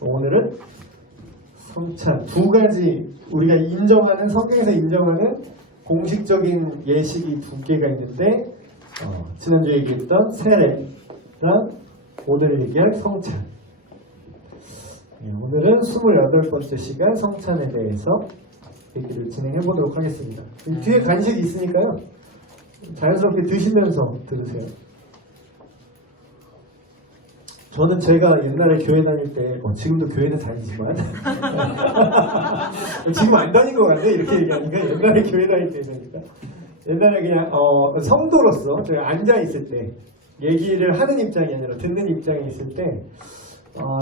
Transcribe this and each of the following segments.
오늘은 성찬 두 가지 우리가 인정하는 성경에서 인정하는 공식적인 예식이 두 개가 있는데 지난주에 얘기했던 세례랑 오늘 얘기할 성찬. 오늘은 28번째 시간 성찬에 대해서 얘기를 진행해 보도록 하겠습니다. 뒤에 간식이 있으니까요. 자연스럽게 드시면서 들으세요. 저는 제가 옛날에 교회 다닐 때 지금도 교회는 다니지만 지금 안 다닌 것 같네 이렇게 얘기하니까 옛날에 교회 다닐 때 되니까 옛날에 그냥 성도로서 제가 앉아있을 때 얘기를 하는 입장이 아니라 듣는 입장에 있을 때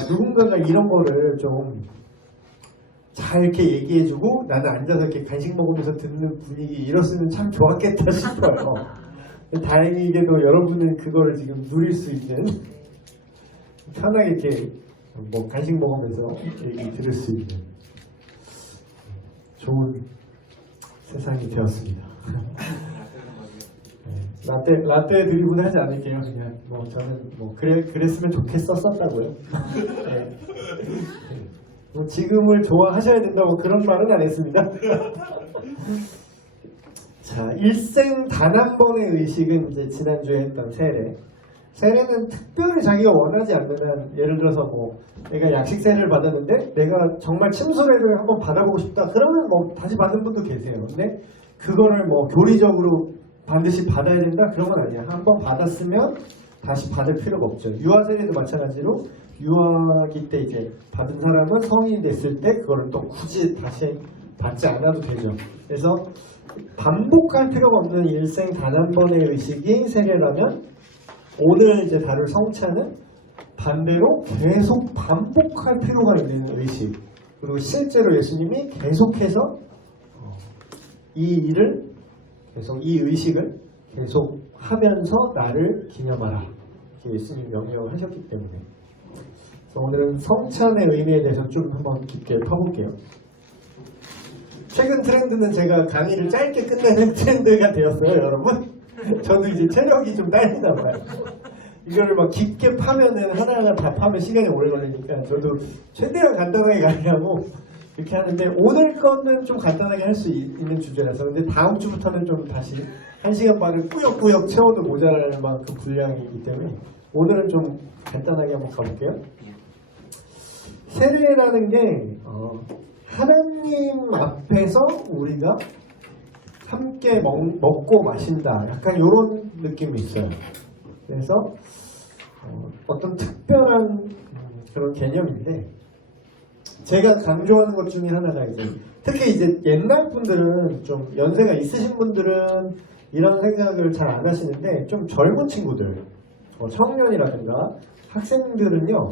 누군가가 이런 거를 좀 잘 이렇게 얘기해주고 나는 앉아서 이렇게 간식 먹으면서 듣는 분위기 이랬으면 참 좋았겠다 싶어요. 다행히게도 여러분은 그거를 지금 누릴 수 있는 편하게 이렇게 간식 먹으면서 얘기 들을 수 있는 좋은 세상이 되었습니다. 라떼 드리블 하지 않을게요. 그냥 저는 그랬으면 좋겠었다고요. 네. 지금을 좋아하셔야 된다고 그런 말은 안 했습니다. 자, 일생 단 한 번의 의식은 이제 지난주에 했던 세례. 세례는 특별히 자기가 원하지 않는 한, 예를 들어서 내가 약식 세례를 받았는데 내가 정말 침수례를 한번 받아보고 싶다. 그러면 다시 받은 분도 계세요. 근데 그거를 교리적으로 반드시 받아야 된다? 그런 건 아니야. 한번 받았으면 다시 받을 필요가 없죠. 유아 세례도 마찬가지로 유아기 때 이제 받은 사람은 성인이 됐을 때 그거를 또 굳이 다시 받지 않아도 되죠. 그래서 반복할 필요가 없는 일생 단 한 번의 의식이 세례라면 오늘 이제 다룰 성찬은 반대로 계속 반복할 필요가 있는 의식. 그리고 실제로 예수님이 계속해서 이 일을 계속 이 의식을 계속 하면서 나를 기념하라. 이렇게 예수님이 명령을 하셨기 때문에. 그래서 오늘은 성찬의 의미에 대해서 좀 한번 깊게 파볼게요. 최근 트렌드는 제가 강의를 짧게 끝내는 트렌드가 되었어요, 여러분. 저도 이제 체력이 좀 딸리나 봐요. 이거를 깊게 파면은 하나하나 다 파면 시간이 오래 걸리니까 저도 최대한 간단하게 가려고 이렇게 하는데 오늘 거는 좀 간단하게 할 수 있는 주제라서 근데 다음 주부터는 좀 다시 1시간 반을 꾸역꾸역 채워도 모자랄 만큼 분량이기 때문에 오늘은 좀 간단하게 한번 가볼게요. 세례라는 게 하나님 앞에서 우리가 함께 먹고 마신다. 약간 이런 느낌이 있어요. 그래서 어떤 특별한 그런 개념인데 제가 강조하는 것 중에 하나가 특히 이제 옛날 분들은 좀 연세가 있으신 분들은 이런 생각을 잘 안 하시는데 좀 젊은 친구들, 청년이라든가 학생들은요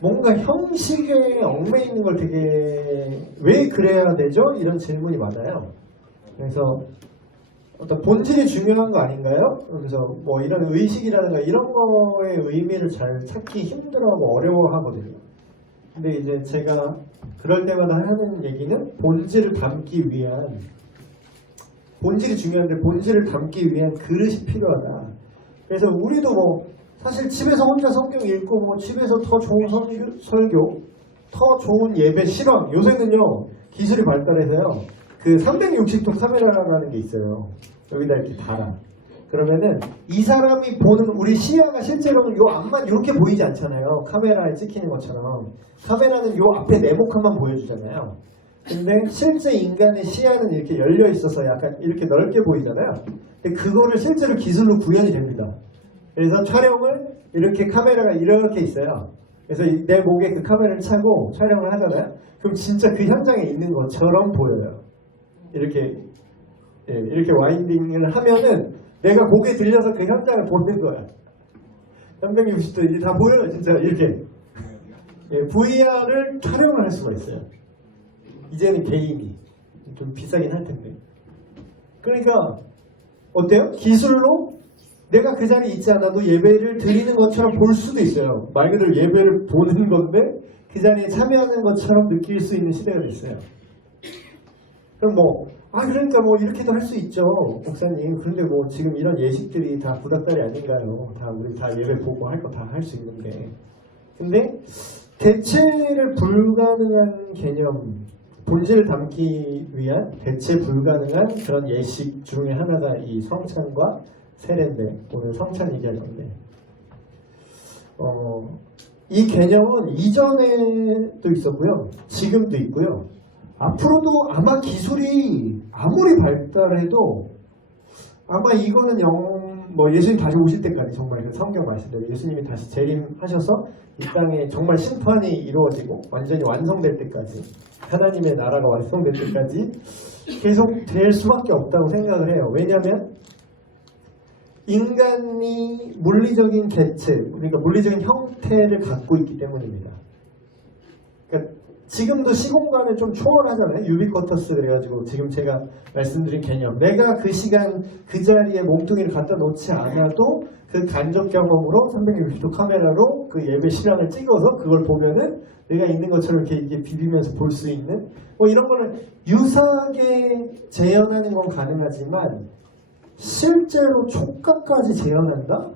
뭔가 형식에 얽매여 있는 걸 되게 왜 그래야 되죠? 이런 질문이 많아요. 그래서 어떤 본질이 중요한 거 아닌가요? 그래서 이런 의식이라든가 이런 거의 의미를 잘 찾기 힘들어하고 어려워하거든요. 근데 이제 제가 그럴 때마다 하는 얘기는 본질을 담기 위한 본질이 중요한데 본질을 담기 위한 그릇이 필요하다. 그래서 우리도 사실 집에서 혼자 성경 읽고 집에서 더 좋은 설교, 더 좋은 예배 실험 요새는요 기술이 발달해서요 그 360도 카메라라는 게 있어요. 여기다 이렇게 달아. 그러면은 이 사람이 보는 우리 시야가 실제로는 요 앞만 이렇게 보이지 않잖아요. 카메라에 찍히는 것처럼. 카메라는 요 앞에 네모칸만 보여주잖아요. 근데 실제 인간의 시야는 이렇게 열려 있어서 약간 이렇게 넓게 보이잖아요. 근데 그거를 실제로 기술로 구현이 됩니다. 그래서 촬영을 이렇게 카메라가 이렇게 있어요. 그래서 내 목에 그 카메라를 차고 촬영을 하잖아요. 그럼 진짜 그 현장에 있는 것처럼 보여요. 이렇게 와인딩을 하면은 내가 고개 들려서 그 현장을 보는 거야. 360도 이제 다 보여요, 진짜 이렇게. VR을 촬영을 할 수가 있어요. 이제는 개인이 좀 비싸긴 할 텐데. 그러니까 어때요? 기술로 내가 그 자리에 있지 않아도 예배를 드리는 것처럼 볼 수도 있어요. 말 그대로 예배를 보는 건데 그 자리에 참여하는 것처럼 느낄 수 있는 시대가 됐어요. 그럼 그러니까 이렇게도 할 수 있죠, 목사님. 그런데 지금 이런 예식들이 다 구닥다리 아닌가요? 우리 다 예배 보고 할 거 다 할 수 있는데. 근데 대체를 불가능한 개념, 본질을 담기 위한 대체 불가능한 그런 예식 중에 하나가 이 성찬과 세례인데, 오늘 성찬 얘기할 건데, 이 개념은 이전에도 있었고요, 지금도 있고요, 앞으로도 아마 기술이 아무리 발달해도 아마 이거는 예수님 다시 오실 때까지, 정말 그 성경 말씀대로 예수님이 다시 재림하셔서 이 땅에 정말 심판이 이루어지고 완전히 완성될 때까지, 하나님의 나라가 완성될 때까지 계속 될 수밖에 없다고 생각을 해요. 왜냐하면 인간이 물리적인 개체, 그러니까 물리적인 형태를 갖고 있기 때문입니다. 그러니까 지금도 시공간을 좀 초월하잖아요. 유비쿼터스 그래가지고 지금 제가 말씀드린 개념, 내가 그 시간 그 자리에 몸뚱이를 갖다 놓지 않아도 그 간접 경험으로 360도 카메라로 그 예배 실황을 찍어서 그걸 보면은 내가 있는 것처럼 이렇게 비비면서 볼 수 있는, 이런 거를 유사하게 재현하는 건 가능하지만 실제로 촉각까지 재현한다?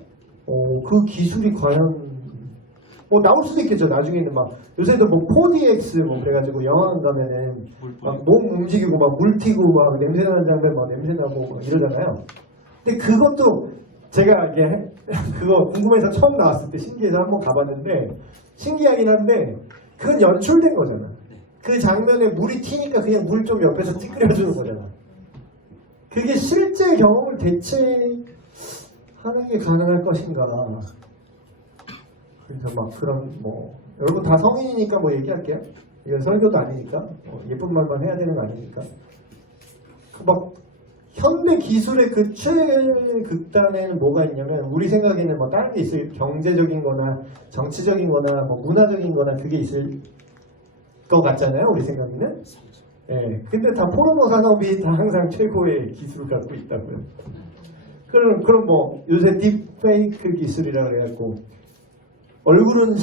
그 기술이 과연 나올 수도 있겠죠. 나중에는 막 요새도 4DX 그래가지고 영화관 가면은 막 몸 움직이고 막 물 튀고 막 냄새 나는 장면 막 냄새 나고 막 이러잖아요. 근데 그것도 제가 이게 그거 궁금해서 처음 나왔을 때 신기해서 한번 가봤는데 신기하긴 한데 그건 연출된 거잖아. 그 장면에 물이 튀니까 그냥 물 좀 옆에서 찌그려주는 거잖아. 그게 실제 경험을 대체하는 게 가능할 것인가. 그래서 막 그런 여러분 다 성인이니까 얘기할게요. 이건 설교도 아니니까 예쁜 말만 해야 되는 거 아니니까. 막 현대 기술의 그 최극단에는 뭐가 있냐면 우리 생각에는 다른 게 있어요. 경제적인 거나 정치적인 거나 문화적인 거나 그게 있을 것 같잖아요. 우리 생각에는. 예. 근데 다 포르노 산업이 다 항상 최고의 기술을 갖고 있다고요. 그럼 요새 딥페이크 기술이라 그래갖고 얼굴은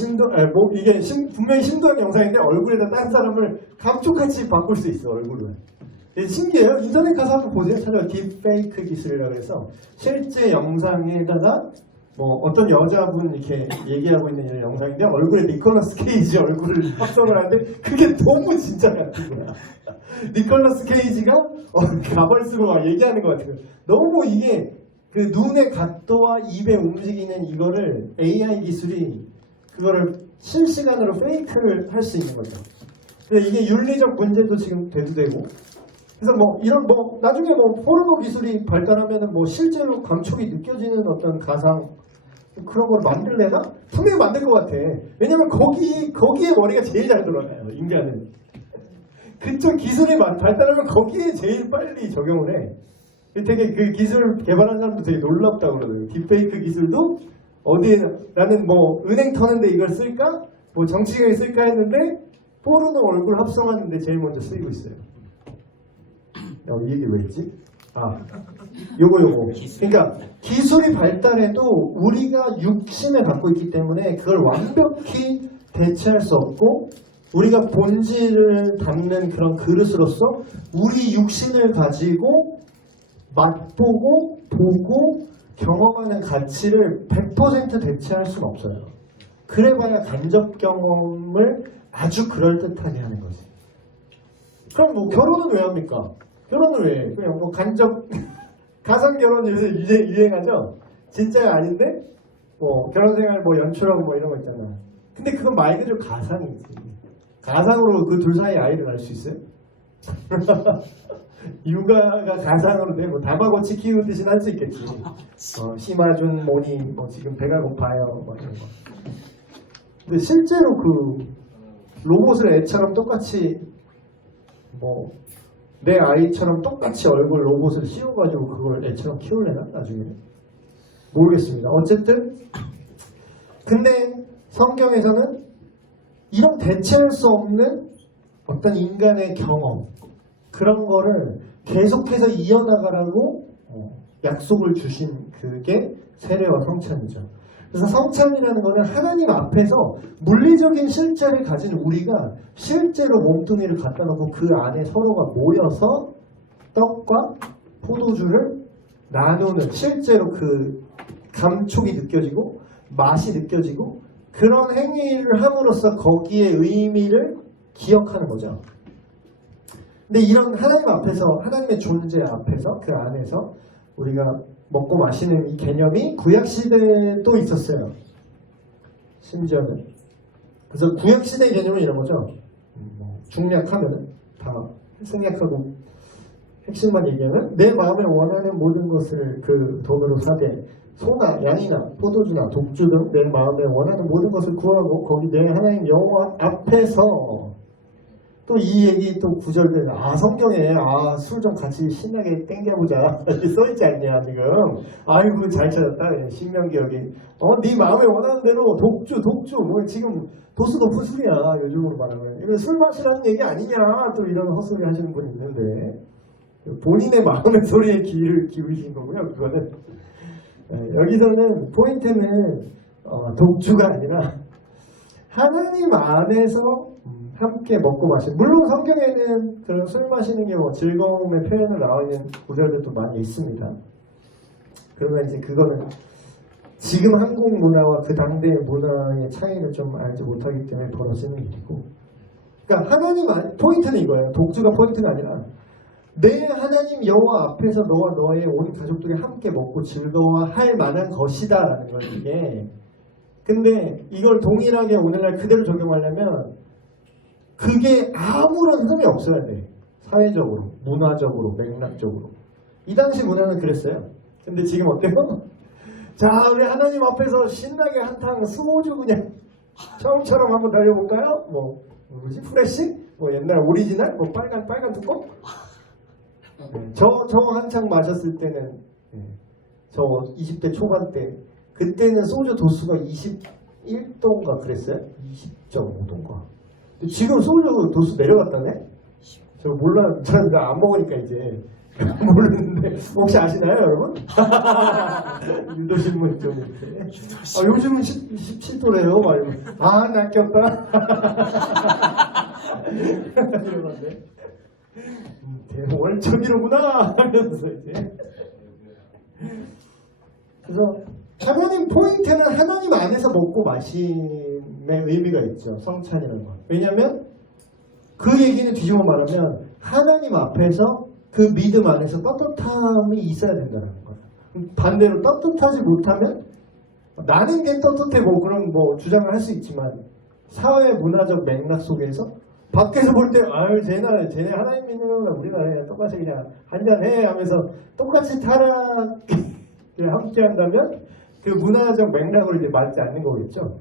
이게 분명히 신도한 영상인데 얼굴에다 딴 사람을 감쪽같이 바꿀 수 있어. 얼굴은. 신기해요. 인터넷 가서 한번 보세요. 찾아봐. 딥페이크 기술이라고 해서 실제 영상에다가 어떤 여자분 이렇게 얘기하고 있는 이런 영상인데 얼굴에 니콜라스 케이지 얼굴을 합성을 하는데 그게 너무 진짜 같은 거야. 니콜라스 케이지가 가발 쓰고 막 얘기하는 것 같은 거야. 너무 이게 그 눈의 각도와 입의 움직이는 이거를 AI 기술이 그거를 실시간으로 페이크를 할 수 있는 거죠. 근데 이게 윤리적 문제도 지금 대두되고, 그래서 이런 나중에 포르노 기술이 발달하면은 실제로 감촉이 느껴지는 어떤 가상 그런 걸 만들래나? 분명히 만들 것 같아. 왜냐면 거기에 머리가 제일 잘 돌아가요. 인간은. 그쪽 기술이 발달하면 거기에 제일 빨리 적용을 해. 되게 그 기술 개발한 사람도 되게 놀랍다고 그러더라고요. 딥페이크 기술도 나는 은행 터는데 이걸 쓸까? 정치경에 쓸까 했는데 포르노 얼굴 합성하는데 제일 먼저 쓰이고 있어요. 이 얘기 왜 했지? 요거. 그러니까 기술이 발달해도 우리가 육신을 갖고 있기 때문에 그걸 완벽히 대체할 수 없고, 우리가 본질을 담는 그런 그릇으로서 우리 육신을 가지고 맛보고 보고 경험하는 가치를 100% 대체할 수는 없어요. 그래봐야 간접 경험을 아주 그럴듯하게 하는 거지. 그럼 결혼은 왜 합니까? 결혼을 왜 해? 그냥 가상 결혼 요새 유행하죠? 진짜가 아닌데 결혼 생활 연출하고 이런 거 있잖아. 근데 그건 말 그대로 가상이지. 가상으로 그 둘 사이 아이를 낳을 수 있어요? 육아가 가상으로 돼. 다마고치 키우듯이 할 수 있겠지. 심아준 모니 지금 배가 고파요. 이런 거. 근데 실제로 그 로봇을 애처럼 똑같이 내 아이처럼 똑같이 얼굴 로봇을 씌워가지고 그걸 애처럼 키울래나? 나중에는? 모르겠습니다. 어쨌든 근데 성경에서는 이런 대체할 수 없는 어떤 인간의 경험, 그런 거를 계속해서 이어나가라고 약속을 주신 그게 세례와 성찬이죠. 그래서 성찬이라는 거는 하나님 앞에서 물리적인 실제를 가진 우리가 실제로 몸뚱이를 갖다 놓고 그 안에 서로가 모여서 떡과 포도주를 나누는, 실제로 그 감촉이 느껴지고 맛이 느껴지고 그런 행위를 함으로써 거기에 의미를 기억하는 거죠. 근데 이런 하나님 앞에서, 하나님의 존재 앞에서, 그 안에서 우리가 먹고 마시는 이 개념이 구약시대에도 있었어요. 심지어는. 그래서 구약시대의 개념은 이런 거죠. 중략하면 다 생략하고 핵심만 얘기하면 내 마음에 원하는 모든 것을 그 돈으로 사되 소나 양이나 포도주나 독주 등 내 마음에 원하는 모든 것을 구하고 거기 내 하나님 여호와 앞에서 또 이 얘기 또 구절들 성경에 술 좀 같이 신나게 땡겨보자 이렇게 써있지 않냐 지금. 아이고 잘 찾았다. 신명기 여기 네 마음에 원하는 대로 독주 뭐 지금 도수 높은 술이야 요즘으로 말하면. 이건 술 마시라는 얘기 아니냐 또 이런 헛소리 하시는 분이 있는데 본인의 마음의 소리에 귀를 기울이신 거고요. 그거는 여기서는 포인트는 독주가 아니라 하나님 안에서 함께 먹고 마시는. 물론 성경에는 그런 술 마시는 게 즐거움의 표현을 나와 있는 구절들도 많이 있습니다. 그러면 이제 그거는 지금 한국 문화와 그 당대의 문화의 차이를 좀 알지 못하기 때문에 벌어지는 일이고. 그러니까 하나님 포인트는 이거예요. 독주가 포인트가 아니라 내 하나님 여호와 앞에서 너와 너의 온 가족들이 함께 먹고 즐거워할 만한 것이다 라는 거예요 이게. 근데 이걸 동일하게 오늘날 그대로 적용하려면 그게 아무런 흠이 없어야 돼. 사회적으로, 문화적으로, 맥락적으로. 이 당시 문화는 그랬어요. 근데 지금 어때요? 자, 우리 하나님 앞에서 신나게 한탕 스모주 그냥 처음처럼 한번 달려볼까요? 뭐지? 프레시? 옛날 오리지널? 빨간 뚜껑? 저 한창 마셨을 때는 저 20대 초반 때 그때는 소주 도수가 21도인가 그랬어요? 20.5도인가. 지금 소주 도수 내려갔다네? 저 몰라. 저는 안 먹으니까 이제 모르는데 혹시 아시나요 여러분? 유도신문 좀 이렇게. 요즘은 17도래요. 낚였다. 이런 건데. 월척이로구나 하면서 이제. 그래서 하나님 포인트는 하나님 안에서 먹고 마심의 의미가 있죠. 성찬이라는 거. 왜냐하면 그 얘기는 뒤집어 말하면 하나님 앞에서 그 믿음 안에서 떳떳함이 있어야 된다는 거예요. 반대로 떳떳하지 못하면 나는 게 떳떳해 그런 주장을 할 수 있지만 사회 문화적 맥락 속에서 밖에서 볼 때 쟤네 하나님 믿는 거나 우리나라에 똑같이 그냥 한잔해 하면서 똑같이 타락을 함께 한다면 그 문화적 맥락으로 이제 맞지 않는 거겠죠.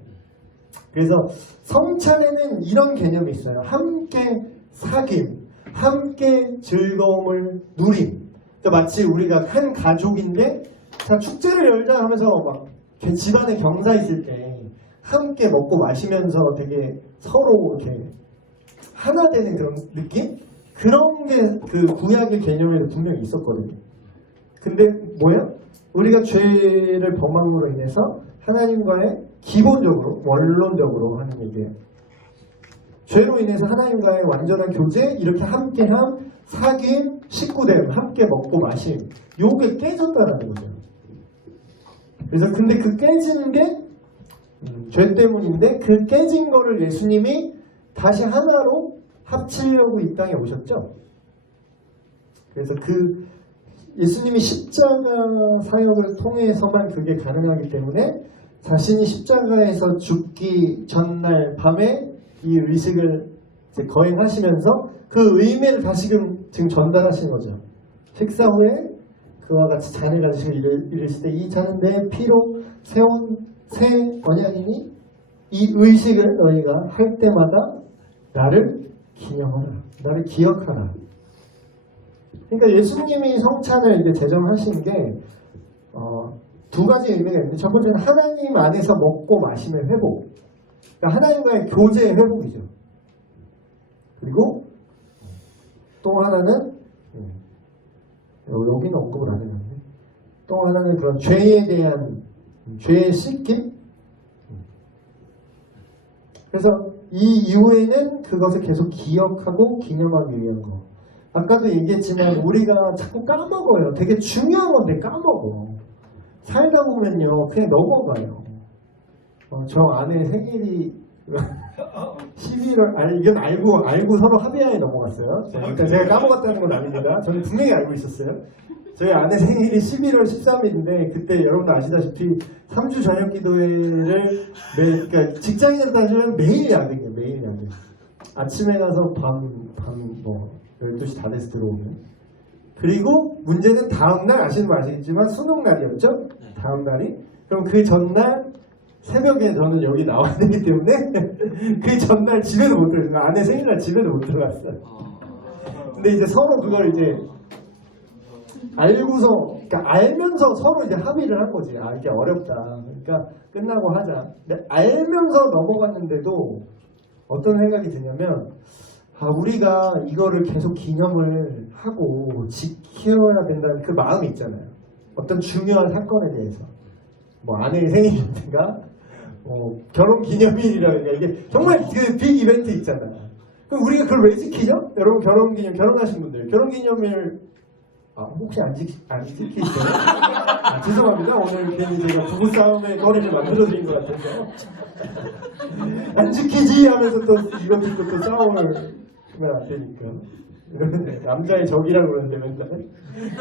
그래서 성찬에는 이런 개념이 있어요. 함께 사귐, 함께 즐거움을 누림. 그러니까 마치 우리가 한 가족인데 자 축제를 열자 하면서 막 집안에 경사 있을 때 함께 먹고 마시면서 되게 서로 이렇게 하나 되는 그런 느낌? 그런 게 그 구약의 개념에도 분명히 있었거든요. 근데 뭐야? 우리가 죄를 범함으로 인해서 하나님과의 기본적으로 원론적으로 하는 얘기예요. 죄로 인해서 하나님과의 완전한 교제, 이렇게 함께함, 사귐, 식구됨, 함께 먹고 마심, 요게 깨졌다는 거죠. 그래서 근데 그 깨지는 게 죄 때문인데 그 깨진 거를 예수님이 다시 하나로 합치려고 이 땅에 오셨죠. 그래서 그 예수님이 십자가 사역을 통해서만 그게 가능하기 때문에 자신이 십자가에서 죽기 전날 밤에 이 의식을 이제 거행하시면서 그 의미를 다시금 지금 전달하신 거죠. 식사 후에 그와 같이 잔을 가지시고 이르시되 이 잔은 내 피로 세운 새 언약이니 이 의식을 너희가 할 때마다 나를 기념하라. 나를 기억하라. 그러니까 예수님이 성찬을 이제 제정하신 게 두 가지 의미가 있는데 첫 번째는 하나님 안에서 먹고 마심의 회복. 그러니까 하나님과의 교제의 회복이죠. 그리고 또 하나는 여기는 언급을 안 해놨네. 또 하나는 그런 죄에 대한 죄의 씻김. 그래서 이 이후에는 그것을 계속 기억하고 기념하기 위한 거. 아까도 얘기했지만 우리가 자꾸 까먹어요. 되게 중요한 건데 까먹어. 살다 보면요 그냥 넘어가요. 저 아내 생일이 11월, 아니 이건 알고 서로 합의하에 넘어갔어요. 제가 까먹었다는 건 아닙니다. 저는 분명히 알고 있었어요. 저희 아내 생일이 11월 13일인데 그때 여러분도 아시다시피 3주 저녁 기도회를 그러니까 직장인으로 따지면 매일 야근이에요. 매일 야근. 아침에 가서 밤 12시 다 돼서 들어오는. 그리고 문제는 다음날 아시는 거 아시겠지만 수능 날이었죠? 다음날이. 그럼 그 전날 새벽에 저는 여기 나와야 되기 때문에 그 전날 집에도 못 들어갔어요. 아내 생일날 집에도 못 들어갔어요. 근데 이제 서로 그걸 이제 그러니까 알면서 서로 이제 합의를 한 거지. 아, 이게 어렵다. 그러니까 끝나고 하자. 근데 알면서 넘어갔는데도 어떤 생각이 드냐면, 우리가 이거를 계속 기념을 하고 지켜야 된다는 그 마음이 있잖아요. 어떤 중요한 사건에 대해서. 뭐 아내의 생일이라든가, 결혼 기념일이라든가, 이게 정말 그 빅 이벤트 있잖아요. 그럼 우리가 그걸 왜 지키죠? 여러분 결혼하신 분들, 결혼 기념일 혹시 안 지키세요? 죄송합니다. 오늘 괜히 제가 부부싸움의 거리를 만들어드린 것 같아서 안 지키지 하면서 또 이거 듣고 또 싸움을 하면 안 되니까. 남자의 적이라고 그러는데 맨날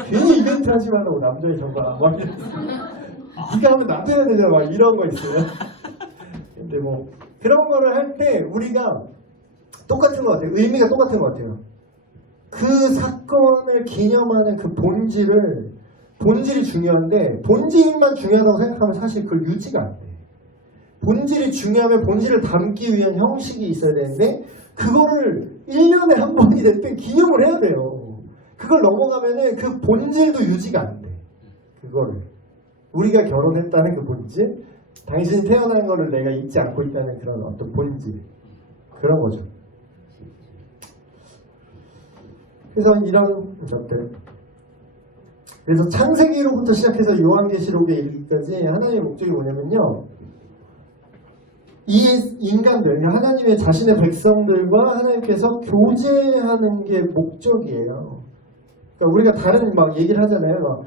괜히 이벤트 하지 말라고 남자의 적아 막 네가 하면 나도 해야 되잖아 막 이런 거 있어요. 근데 뭐 그런 거를 할 때 우리가 똑같은 것 같아요. 의미가 똑같은 것 같아요. 그 사건을 기념하는 그 본질이 중요한데, 본질만 중요하다고 생각하면 사실 그걸 유지가 안 돼. 본질이 중요하면 본질을 담기 위한 형식이 있어야 되는데, 그거를 1년에 한 번이 됐든 기념을 해야 돼요. 그걸 넘어가면은 그 본질도 유지가 안 돼. 그거를. 우리가 결혼했다는 그 본질, 당신이 태어난 거를 내가 잊지 않고 있다는 그런 어떤 본질. 그런 거죠. 그래서 이런 것들. 그래서 창세기로부터 시작해서 요한계시록에 이르기까지 하나님의 목적이 뭐냐면요. 이 인간들, 하나님의 자신의 백성들과 하나님께서 교제하는 게 목적이에요. 그러니까 우리가 다른 막 얘기를 하잖아요.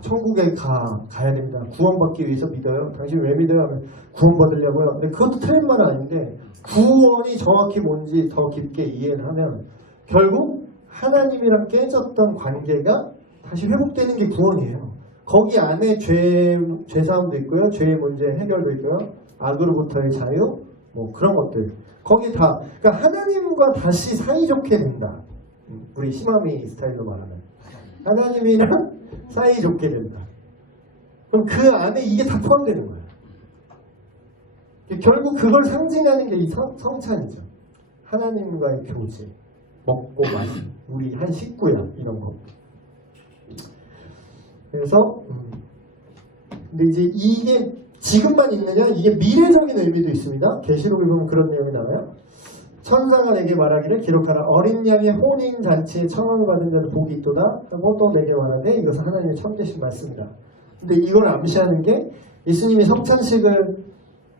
천국에 가야 됩니다. 구원받기 위해서 믿어요. 당신 왜 믿어요? 하면 구원받으려고요. 근데 그것도 틀린 말은 아닌데 구원이 정확히 뭔지 더 깊게 이해를 하면 결국 하나님이랑 깨졌던 관계가 다시 회복되는 게 구원이에요. 거기 안에 죄사함도 있고요. 죄의 문제 해결도 있고요. 악으로부터의 자유, 뭐 그런 것들. 거기 다, 그러니까 하나님과 다시 사이좋게 된다. 우리 시마미 스타일로 말하면. 하나님이랑 사이좋게 된다. 그럼 그 안에 이게 다 포함되는 거예요. 결국 그걸 상징하는 게 이 성찬이죠. 하나님과의 교제. 먹고 마시고 우리 한 식구야 이런 거. 그래서 근데 이제 이게 지금만 있느냐? 이게 미래적인 의미도 있습니다. 계시록에 보면 그런 내용이 나와요. 천사가 내게 말하기를 기록하라. 어린 양의 혼인 잔치에 청함을 받은 자는 복이 있도다 하고 또 내게 말하되 이것은 하나님의 참되신 말씀이다. 근데 이걸 암시하는 게 예수님이 성찬식을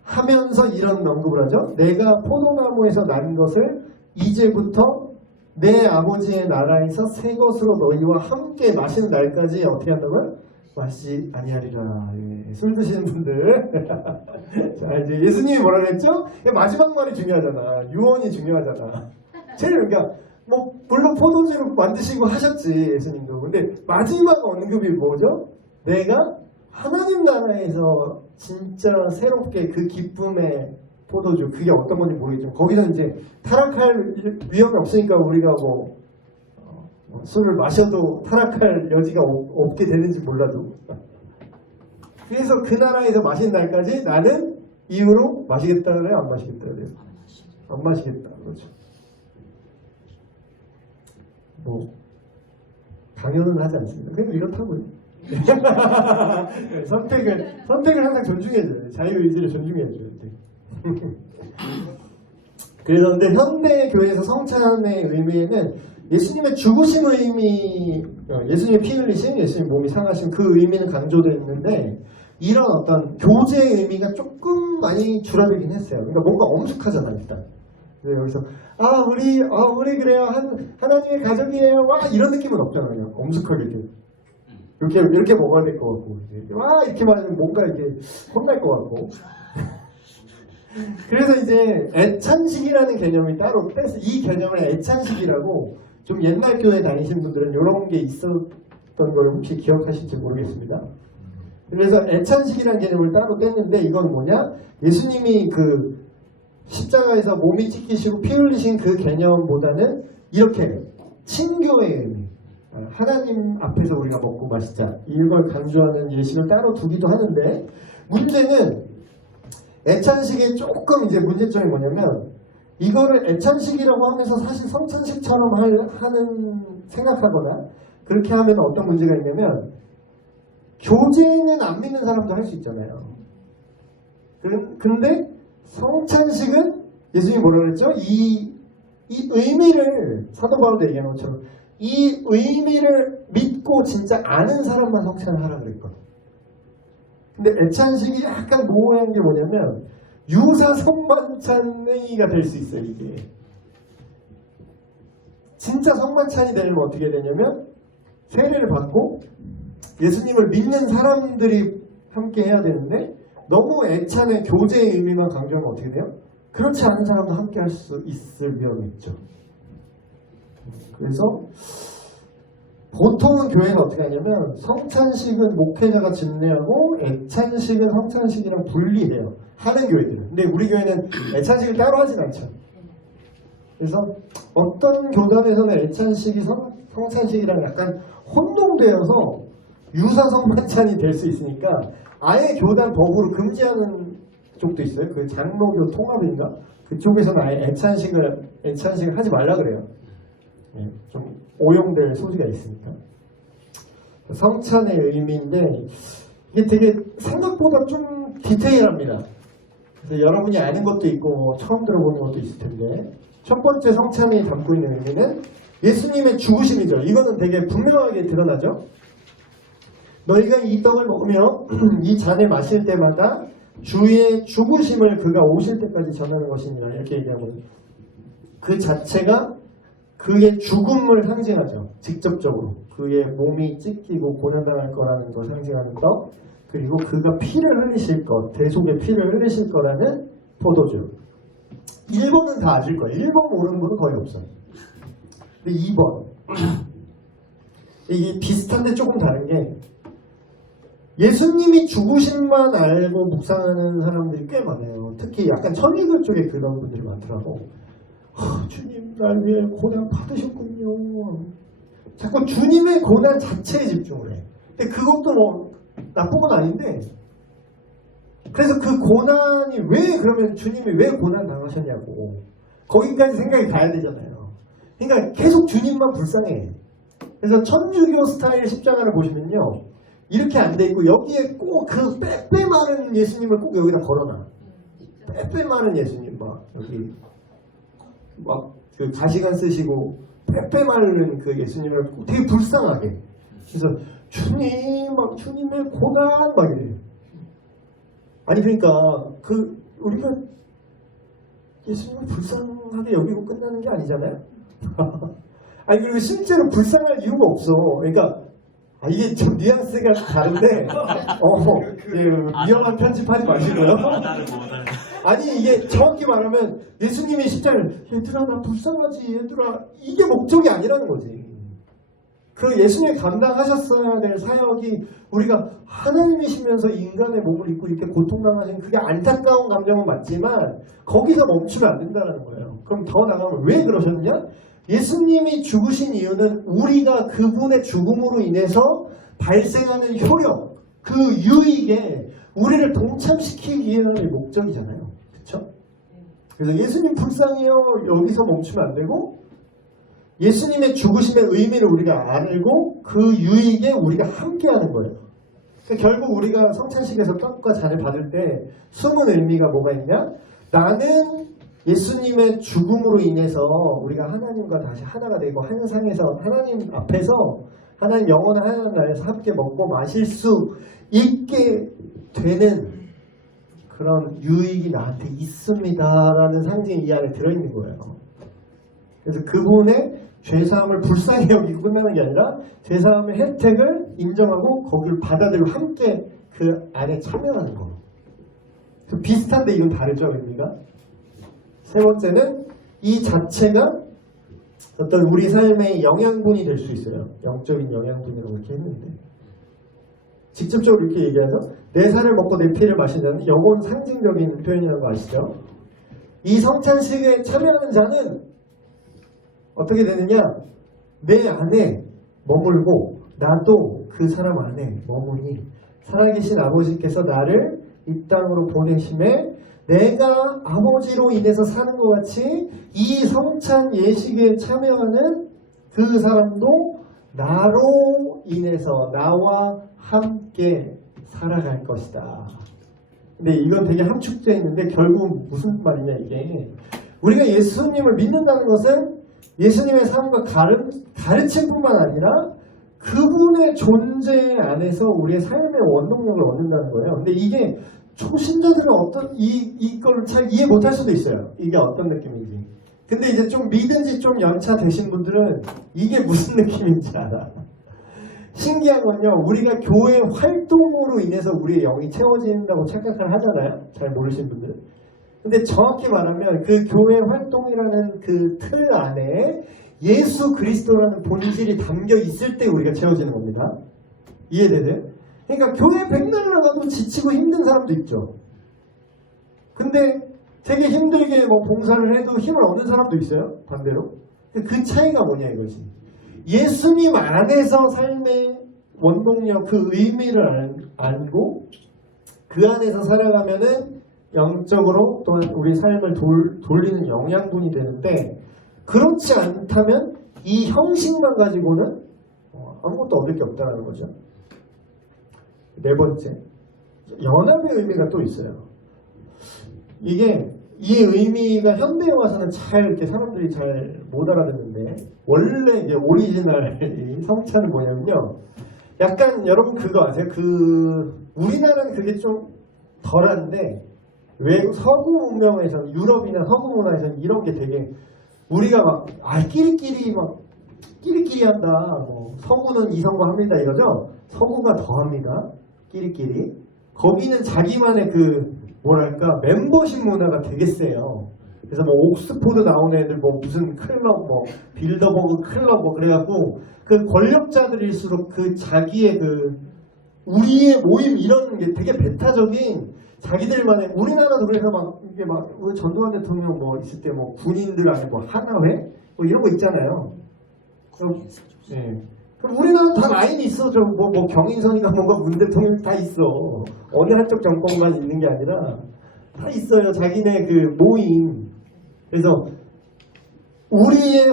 하면서 이런 언급을 하죠. 내가 포도나무에서 난 것을 이제부터 내 아버지의 나라에서 새 것으로 너희와 함께 마시는 날까지 어떻게 한다고요? 마시지 아니하리라. 예, 술 드시는 분들. 자, 이제 예수님이 뭐라 그랬죠? 마지막 말이 중요하잖아. 유언이 중요하잖아. 제일 그러니까 뭐 물론 포도주를 만드시고 하셨지 예수님도. 근데 마지막 언급이 뭐죠? 내가 하나님 나라에서 진짜 새롭게 그 기쁨의 포도주, 그게 어떤 건지 모르겠지만 거기서 이제 타락할 위험이 없으니까 우리가 술을 마셔도 타락할 여지가 없게 되는지 몰라도, 그래서 그 나라에서 마신 날까지 나는 이후로 마시겠다 그래요? 안 마시겠다 그래요? 안 마시겠다. 그렇죠. 뭐 강요는 하지 않습니다. 그냥 이렇다고요. 선택을 항상 존중해줘요. 자유의지를 존중해줘요. 그래서 근데 현대 교회에서 성찬의 의미에는 예수님의 죽으심의 의미, 예수님의 피 흘리심, 예수님 몸이 상하심, 그 의미는 강조되어 있는데 이런 어떤 교제의 의미가 조금 많이 줄어들긴 했어요. 그러니까 뭔가 엄숙하잖아요, 일단. 여기서 우리 그래요, 하나님의 가족이에요, 와 이런 느낌은 없잖아요. 그냥 엄숙하게 이렇게 먹어야 될 것 같고, 와 이렇게 말하면 뭔가 이렇게 혼날 것 같고. 그래서 이제 애찬식이라는 개념이 따로 떼서 이 개념을 애찬식이라고 좀 옛날 교회 다니신 분들은 이런 게 있었던 걸 혹시 기억하실지 모르겠습니다. 그래서 애찬식이라는 개념을 따로 뗐는데 이건 뭐냐? 예수님이 그 십자가에서 몸이 찢기시고 피 흘리신 그 개념보다는 이렇게 친교의 의미, 하나님 앞에서 우리가 먹고 마시자 이걸 강조하는 예식을 따로 두기도 하는데 문제는 애찬식의 조금 이제 문제점이 뭐냐면 이거를 애찬식이라고 하면서 사실 성찬식처럼 하는 생각하거나 그렇게 하면 어떤 문제가 있냐면 교제는 안 믿는 사람도 할 수 있잖아요. 근데 성찬식은 예수님이 뭐라 그랬죠? 이 의미를 사도 바울도 얘기한 것처럼 이 의미를 믿고 진짜 아는 사람만 성찬을 하라 그랬거든. 근데 애찬식이 약간 모호한 게 뭐냐면 유사 성만찬이가 될 수 있어요. 이게 진짜 성만찬이 되려면 어떻게 되냐면 세례를 받고 예수님을 믿는 사람들이 함께 해야 되는데 너무 애찬의 교제의 의미만 강조하면 어떻게 돼요? 그렇지 않은 사람도 함께 할 수 있을 위험이 있죠. 그래서 보통은 교회는 어떻게 하냐면 성찬식은 목회자가 집례하고 애찬식은 성찬식이랑 분리해요. 하는 교회들은. 근데 우리 교회는 애찬식을 따로 하진 않죠. 그래서 어떤 교단에서는 애찬식이 성찬식이랑 약간 혼동되어서 유사성만찬이 될 수 있으니까 아예 교단 법으로 금지하는 쪽도 있어요. 그 장로교 통합인가? 그쪽에서는 아예 애찬식을 하지 말라 그래요. 네, 좀 오용될 소지가 있으니까. 성찬의 의미인데 이게 되게 생각보다 좀 디테일합니다. 그래서 여러분이 아는 것도 있고 처음 들어보는 것도 있을 텐데 첫 번째 성찬이 담고 있는 의미는 예수님의 죽으심이죠. 이거는 되게 분명하게 드러나죠. 너희가 이 떡을 먹으며 이 잔을 마실 때마다 주의 죽으심을 그가 오실 때까지 전하는 것이니라 이렇게 얘기하거든요. 그 자체가 그의 죽음을 상징하죠. 직접적으로 그의 몸이 찢기고 고난당할 거라는 걸 상징하는 떡, 그리고 그가 피를 흘리실 것, 대속의 피를 흘리실 거라는 포도주. 1번은 다 아실 거예요. 1번 모르는 분은 거의 없어요. 근데 2번 이게 비슷한데 조금 다른 게 예수님이 죽으심만 알고 묵상하는 사람들이 꽤 많아요. 특히 약간 천리교 쪽에 그런 분들이 많더라고. 주님 날 위해 고난 받으셨군요. 자꾸 주님의 고난 자체에 집중을 해. 근데 그것도 뭐 나쁜 건 아닌데 그래서 그 고난이 왜 그러면 주님이 왜 고난 당하셨냐고 거기까지 생각이 가야 되잖아요. 그러니까 계속 주님만 불쌍해. 그래서 천주교 스타일 십자가를 보시면요 이렇게 안 돼 있고 여기에 꼭 그 빼빼 마른 예수님을 꼭 여기다 걸어놔. 빼빼 마른 예수님 막 여기 막 그 가시관 쓰시고 빼빼 마른 그 예수님을 꼭 되게 불쌍하게. 그래서 주님 막 주님의 고난 막 이래요. 아니 그러니까 그 우리가 예수님을 불쌍하게 여기고 끝나는 게 아니잖아요. 아니 그리고 실제로 불쌍할 이유가 없어. 그러니까 이게 좀 뉘앙스가 다른데 위험한 편집하지 마시고요. 아니 이게 정확히 말하면 예수님이 십자가를 얘들아 나 불쌍하지 얘들아 이게 목적이 아니라는 거지. 그 예수님이 감당하셨어야 될 사역이 우리가 하나님이시면서 인간의 몸을 입고 이렇게 고통당하신 그게 안타까운 감정은 맞지만 거기서 멈추면 안 된다는 거예요. 그럼 더 나가면 왜 그러셨냐? 예수님이 죽으신 이유는 우리가 그분의 죽음으로 인해서 발생하는 효력, 그 유익에 우리를 동참시키기 위한 목적이잖아요. 그렇죠? 그래서 예수님 불쌍해요. 여기서 멈추면 안 되고 예수님의 죽으심의 의미를 우리가 알고 그 유익에 우리가 함께하는 거예요. 그러니까 결국 우리가 성찬식에서 떡과 잔을 받을 때 숨은 의미가 뭐가 있냐? 나는 예수님의 죽음으로 인해서 우리가 하나님과 다시 하나가 되고 한 상에서 하나님 앞에서 하나님 영원한 하나님 나라에서 함께 먹고 마실 수 있게 되는 그런 유익이 나한테 있습니다라는 상징이 이 안에 들어있는 거예요. 그래서 그분의 죄사함을 불쌍히 여기고 끝나는 게 아니라 죄사함의 혜택을 인정하고 거기를 받아들이고 함께 그 안에 참여하는 거. 비슷한데 이건 다르죠, 의미가. 세 번째는 이 자체가 어떤 우리 삶의 영양분이 될 수 있어요. 영적인 영양분이라고 이렇게 했는데, 직접적으로 이렇게 얘기해서 내 살을 먹고 내 피를 마신다는 영혼 상징적인 표현이라는 거 아시죠? 이 성찬식에 참여하는 자는 어떻게 되느냐? 내 안에 머물고 나도 그 사람 안에 머무니 살아계신 아버지께서 나를 이 땅으로 보내심에 내가 아버지로 인해서 사는 것 같이 이 성찬 예식에 참여하는 그 사람도 나로 인해서 나와 함께 살아갈 것이다. 근데 이건 되게 함축되어 있는데 결국 무슨 말이냐 이게, 우리가 예수님을 믿는다는 것은 예수님의 삶과 가르침뿐만 아니라 그분의 존재 안에서 우리의 삶의 원동력을 얻는다는 거예요. 근데 이게 초신자들은 이걸 잘 이해 못할 수도 있어요. 이게 어떤 느낌인지. 근데 이제 좀 믿은 지 좀 연차 되신 분들은 이게 무슨 느낌인지 알아. 신기한 건요, 우리가 교회 활동으로 인해서 우리의 영이 채워진다고 착각을 하잖아요. 잘 모르시는 분들은. 근데 정확히 말하면 그 교회 활동이라는 그 틀 안에 예수 그리스도라는 본질이 담겨 있을 때 우리가 채워지는 겁니다. 이해되세요? 그러니까 교회 백날 나가도 지치고 힘든 사람도 있죠. 근데 되게 힘들게 뭐 봉사를 해도 힘을 얻는 사람도 있어요. 반대로. 그 차이가 뭐냐 이거지. 예수님 안에서 삶의 원동력, 그 의미를 알고 그 안에서 살아가면은 영적으로 또한 우리 삶을 돌리는 영양분이 되는데, 그렇지 않다면 이 형식만 가지고는 아무것도 얻을 게 없다는 거죠. 네 번째, 연합의 의미가 또 있어요. 이 의미가 현대에 와서는 잘 이렇게 사람들이 잘 못 알아듣는데, 원래 이제 오리지널 성찬은 뭐냐면요, 약간 여러분 그거 아세요? 우리나라는 그게 좀 덜한데 외국 서구 문명에서, 유럽이나 서구 문화에서는 이런 게 되게, 우리가 막 끼리끼리 한다. 뭐 서구는 이성과 합니다 이러죠. 서구가 더 합니다. 끼리끼리. 거기는 자기만의 뭐랄까 멤버십 문화가 되게 세요. 그래서 뭐 옥스포드 나온 애들 뭐 무슨 클럽 뭐 빌더버그 클럽 뭐 그래갖고 그 권력자들일수록 그 자기의 우리의 모임 이런 게 되게 배타적인 자기들만의, 우리나라도 그래서 막 이게 막 우리 전두환 대통령 뭐 있을 때 뭐 군인들 아니고 뭐 하나회 뭐 이런 거 있잖아요. 네. 그럼 우리나라는 다 라인이 있어. 뭐 경인선이가 뭔가 문 대통령 다 있어. 어느 한쪽 정권만 있는 게 아니라 다 있어요. 자기네 그 모임. 그래서 우리의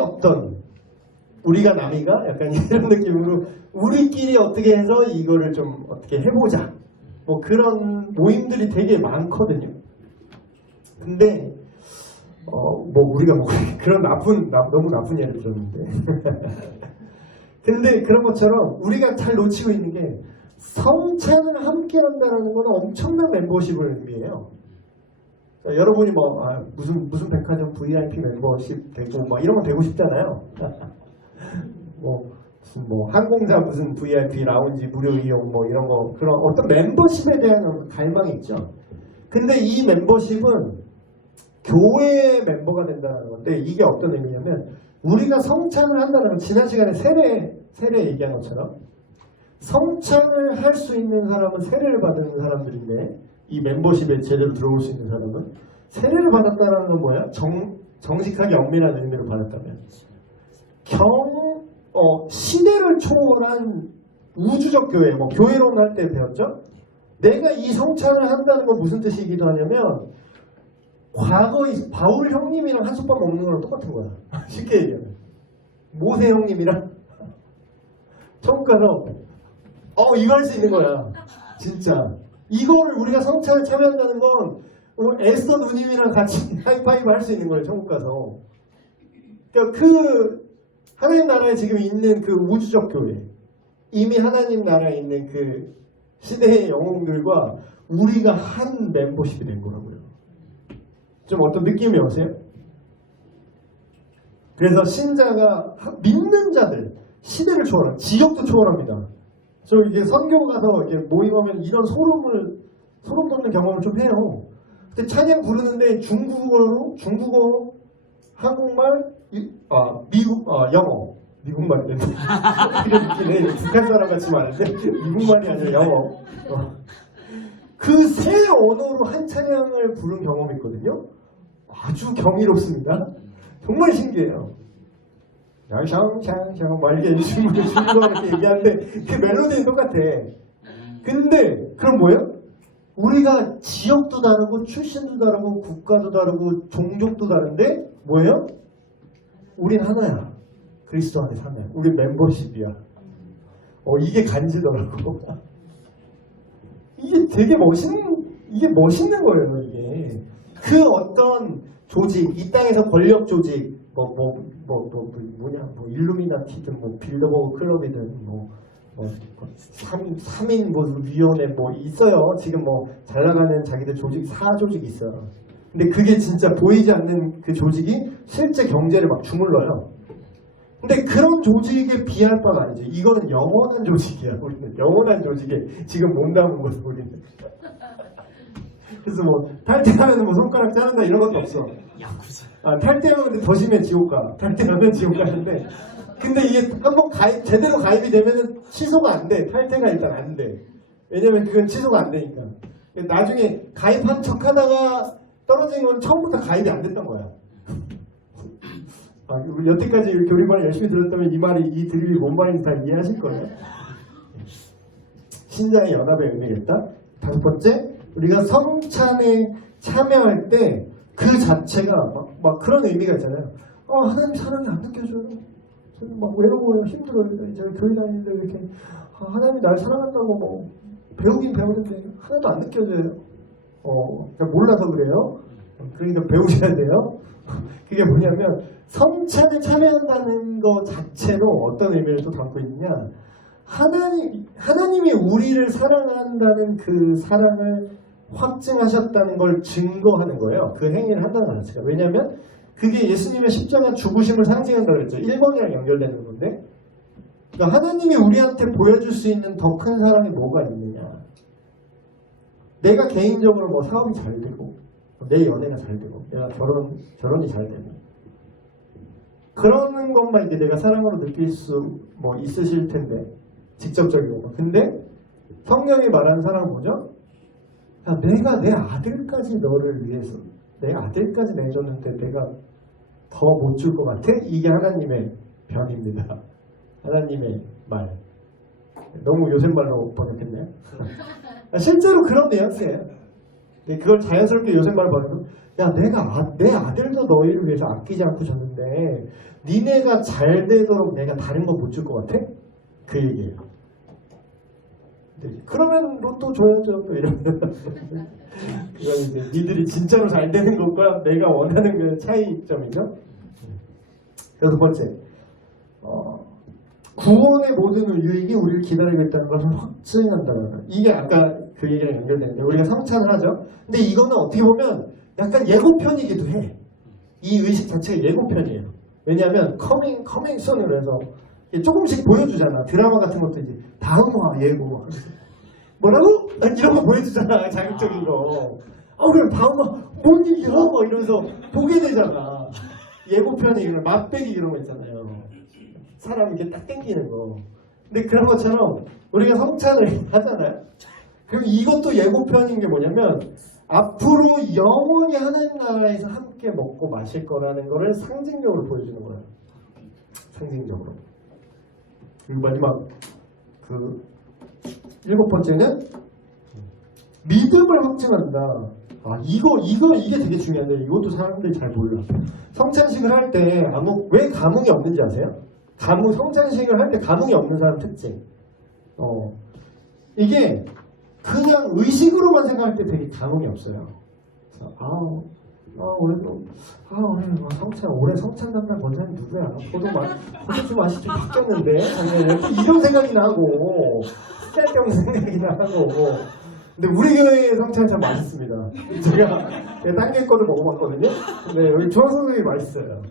우리가 남이가 약간 이런 느낌으로 우리끼리 어떻게 해서 이거를 좀 어떻게 해보자. 뭐 그런 모임들이 되게 많거든요. 근데 우리가 뭐 그런 너무 나쁜 예를 들었는데 근데 그런 것처럼 우리가 잘 놓치고 있는 게, 성찬을 함께 한다는 건 엄청난 멤버십을 의미해요. 여러분이 무슨 백화점 VIP 멤버십 되고 이런 거 되고 싶잖아요. 항공사 무슨 VIP 라운지 무료 이용 이런 거, 그런 어떤 멤버십에 대한 갈망이 있죠. 근데 이 멤버십은 교회의 멤버가 된다는 건데, 이게 어떤 의미냐면, 우리가 성찬을 한다는 건 지난 시간에 세례 얘기한 것처럼 성찬을 할 수 있는 사람은 세례를 받은 사람들인데, 이 멤버십에 제대로 들어올 수 있는 사람은 세례를 받았다는 건 뭐야? 정직하게 엄밀한 의미로 받았다면 시대를 초월한 우주적 교회, 교회론 할 때 배웠죠? 내가 이 성찬을 한다는 건 무슨 뜻이기도 하냐면, 과거의 바울 형님이랑 한솥밥 먹는 거랑 똑같은 거야. 쉽게 얘기하면 모세 형님이랑 천국 가서 이거 할 수 있는 거야. 진짜 이거를 우리가 성찬을 참여한다는 건 에스더 누님이랑 같이 하이파이브 할 수 있는 거예요. 천국 가서. 그러니까 하나님 나라에 지금 있는 그 우주적 교회, 이미 하나님 나라에 있는 그 시대의 영웅들과 우리가 한 멤버십이 된 거라고요. 좀 어떤 느낌이 오세요? 그래서 신자가, 믿는 자들, 시대를 초월한, 지역도 초월합니다. 저 이게 선교 가서 이렇게 모임하면 이런 소름 돋는 경험을 좀 해요. 근데 찬양 부르는데 중국어, 한국말, 영어. 미국말이네. 이런 느낌에 북한 사람 같이 말하는데 미국말이 아니라 영어. 그 세 언어로 한 찬양을 부른 경험이 있거든요. 아주 경이롭습니다. 정말 신기해요. 샹샹샹 막 이렇게 중국어 이렇게 얘기하는데 그 멜로디는 똑같아. 근데 그럼 뭐예요? 우리가 지역도 다르고 출신도 다르고 국가도 다르고 종족도 다른데 뭐예요? 우린 하나야. 그리스도 안에 하나야. 우리 멤버십이야. 이게 간지더라고. 이게 멋있는 거예요. 이게 그 어떤 조직, 이 땅에서 권력 조직, 일루미나티든 빌더버그 클럽이든 3인 위원회 있어요. 지금 잘 나가는 자기들 조직, 사조직이 있어요. 근데 그게 진짜 보이지 않는 그 조직이 실제 경제를 막 주물러요. 근데 그런 조직에 비할 바가 아니죠. 이거는 영원한 조직이야. 우리는 영원한 조직에 지금 몸담은 거죠. 우리는. 그래서 탈퇴하면 손가락 자른다 이런 것도 없어. 탈퇴하면 근데 더 심해 지옥 가. 탈퇴하면 지옥 가는데. 근데 이게 한번 제대로 가입이 되면은 취소가 안 돼. 탈퇴가 일단 안 돼. 왜냐면 그건 취소가 안 되니까. 나중에 가입한 척 하다가 떨어진 건 처음부터 가입이 안 됐던 거야. 여태까지 교리만을 열심히 들었다면 이 드립이 뭔 말인지 다 이해하실 거예요. 신자의 연합의 의미겠다. 5번째, 우리가 성찬에 참여할 때 그 자체가 막 그런 의미가 있잖아요. 하나님 사랑이 안 느껴져요. 저는 막 외로워요. 힘들어요. 이제 교회 다니는데 이렇게 하나님이 날 사랑한다고 배우긴 배우는데 하나도 안 느껴져요. 그냥 몰라서 그래요. 그러니까 배우셔야 돼요. 그게 뭐냐면 성찬에 참여한다는 것 자체로 어떤 의미를 또 담고 있느냐, 하나님이 우리를 사랑한다는 그 사랑을 확증하셨다는 걸 증거하는 거예요. 그 행위를 한다는 자체가. 왜냐하면 그게 예수님의 십자가 죽으심을 상징한다고 했죠. 1번이랑 연결되는 건데, 그러니까 하나님이 우리한테 보여줄 수 있는 더 큰 사랑이 뭐가 있느냐. 내가 개인적으로 사업이 잘 되고 내 연애가 잘 되고 내가 결혼이 잘 되면 그러는 것만 이제 내가 사랑으로 느낄 수 있으실 텐데, 직접적이고. 근데 성경이 말하는 사랑은 뭐죠? 내가 내 아들까지 너를 위해서, 내 아들까지 내줬는데 내가 더 못 줄 것 같아? 이게 하나님의 변입니다. 하나님의 말. 너무 요새 말로 번역했네요. 실제로 그런 뉘앙스예요. 그걸 자연스럽게 요새 말로 번역하면, 내 아들도 너희를 위해서 아끼지 않고 줬는데 니네가 잘 되도록 내가 다른 거 못 줄 것 같아? 그 얘기예요. 그러면 로또 줘야죠. 또 이러면 이건 이제 니들이 진짜로 잘 되는 것과 내가 원하는 그 차이점이죠. 6번째, 구원의 모든 유익이 우리를 기다리고 있다는 것을 확증한다는 거. 이게 아까 그 얘기랑 연결되는데, 우리가 성찬을 하죠. 근데 이거는 어떻게 보면 약간 예고편이기도 해. 이 의식 자체가 예고편이에요. 왜냐하면 커밍 순으로 해서 조금씩 보여주잖아. 드라마 같은 것도 이제 다음화 예고 뭐라고? 이런 거 보여주잖아. 자극적인 거. 그럼 다음화 뭔 얘기야? 이러면서 보게 되잖아. 예고편이 맛배기 이런 거 있잖아요. 사람 이렇게 딱 땡기는 거. 근데 그런 것처럼 우리가 성찬을 하잖아요. 그럼 이것도 예고편인 게 뭐냐면 앞으로 영원히 하나님 나라에서 함께 먹고 마실 거라는 거를 상징적으로 보여주는 거예요. 상징적으로. 그리고 마지막 7번째는 믿음을 확증한다. 이게 되게 중요한데 이것도 사람들이 잘 몰라. 성찬식을 할 때 왜 감흥이 없는지 아세요? 성찬식을 할 때 감흥이 없는 사람 특징. 이게 그냥 의식으로만 생각할 때 되게 감흥이 없어요. 그래서 올해 성찬 단날 권사님 누구야? 포도 좀 맛이 좀 바뀌었는데 이런 생각이나 하고 쓸데없는 생각이나 하고. 근데 우리 교회의 성찬 참 맛있습니다. 제가 딴 게 거를 먹어봤거든요. 근데 여기 중앙성당이 맛있어요.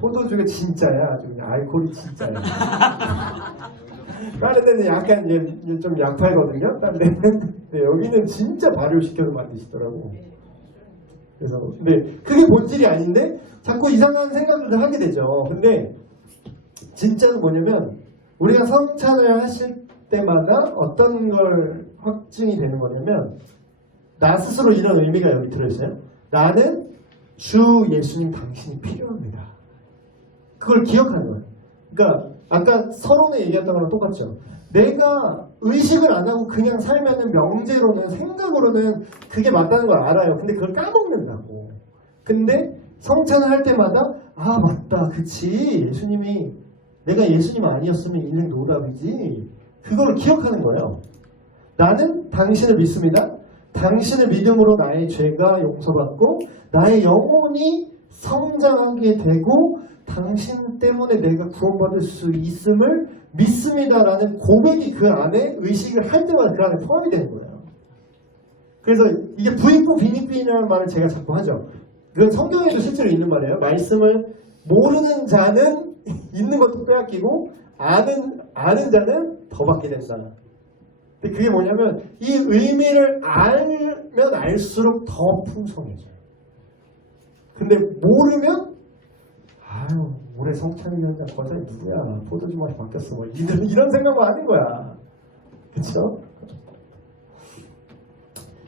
포도주가 진짜야. 아주 그냥 알코올이 진짜야. 다른 데는 약간 좀 약팔거든요. 다른 데는. 여기는 진짜 발효시켜서 만드시더라고. 그래서 근데 그게 본질이 아닌데 자꾸 이상한 생각들을 하게 되죠. 근데 진짜는 뭐냐면 우리가 성찬을 하실 때마다 어떤 걸 확증이 되는 거냐면 나 스스로 이런 의미가 여기 들어있어요. 나는 주 예수님 당신이 필요합니다. 그걸 기억하는 거예요. 그러니까 아까 서론에 얘기했던 거랑 똑같죠. 내가 의식을 안 하고 그냥 살면은 명제로는 생각으로는 그게 맞다는 걸 알아요. 근데 그걸 까먹는다고. 근데 성찬을 할 때마다 아 맞다 그치 예수님이 내가 예수님 아니었으면 인생 노답이지. 그걸 기억하는 거예요. 나는 당신을 믿습니다. 당신을 믿음으로 나의 죄가 용서받고 나의 영혼이 성장하게 되고 당신 때문에 내가 구원받을 수 있음을 믿습니다라는 고백이 그 안에 의식을 할 때마다 그 안에 포함이 되는 거예요. 그래서 이게 부익부 빈익빈이라는 말을 제가 자꾸 하죠. 그건 성경에도 실제로 있는 말이에요. 말씀을 모르는 자는 있는 것도 빼앗기고 아는 자는 더 받게 된다. 근데 그게 뭐냐면 이 의미를 알면 알수록 더 풍성해져요. 근데 모르면 아유 올해 성찬위원장 거장이 누구야 포도주 맛이 바뀌었어 뭐 이런 생각만 하는 거야. 그렇죠?